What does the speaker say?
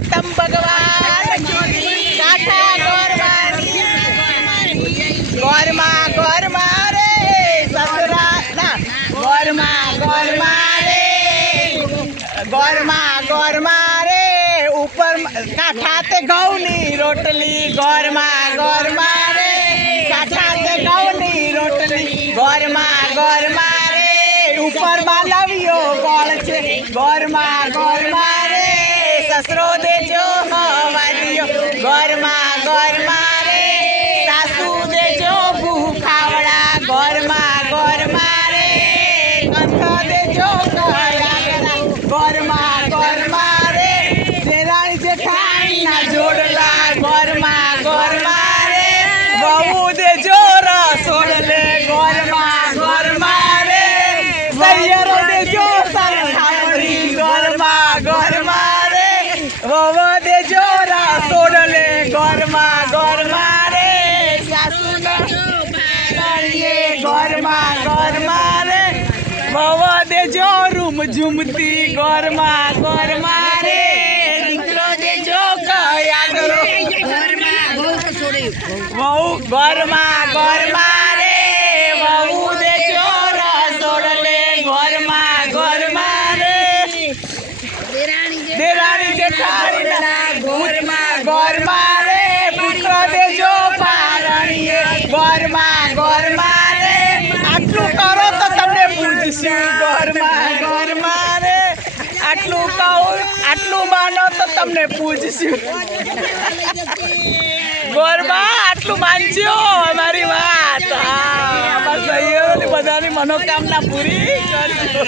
पुरुषोत्तम भगवान की काठा गौरमा रे ससुरा ना गौरमा रे ऊपर काठा ते घऊनी रोटली गौरमा रे काठा ते घऊनी रोटली गौरमा रे ऊपर मालवियो गोल छे गौरमा रे ससरो देजो हवादियो गौरमा रे सासू देजो भूखावड़ा गौरमा रे कंठ देजो कयागरा गौरमा रे तेराणी जेठाणी ना जोड़ला गौरमा रे बहू देजो रसोड़ ले गौरमा रे सैयरो देजो सरखावड़ी गौरमा रे वह देजो रसोड़ ले गौरमा रे सासू गौरमा रे वह देजो रूम झुमती गौरमा रे दीकरो देजो कयागरो वहू गौरमा रे वहू देजो रसोड़ ले गौरमा रे देराणी जेठाणी गौरमा रे पुत्र देजो पारणीए गौरमा रे आटलू करो तो तमने पूजशु गौरमा रे आटलू कहूं आटलू मानो तो तमने पूजशु गौरमा आटलू मानजो हमारी बात हाँ बस सही बधानी मनोकामना पूरी करजो।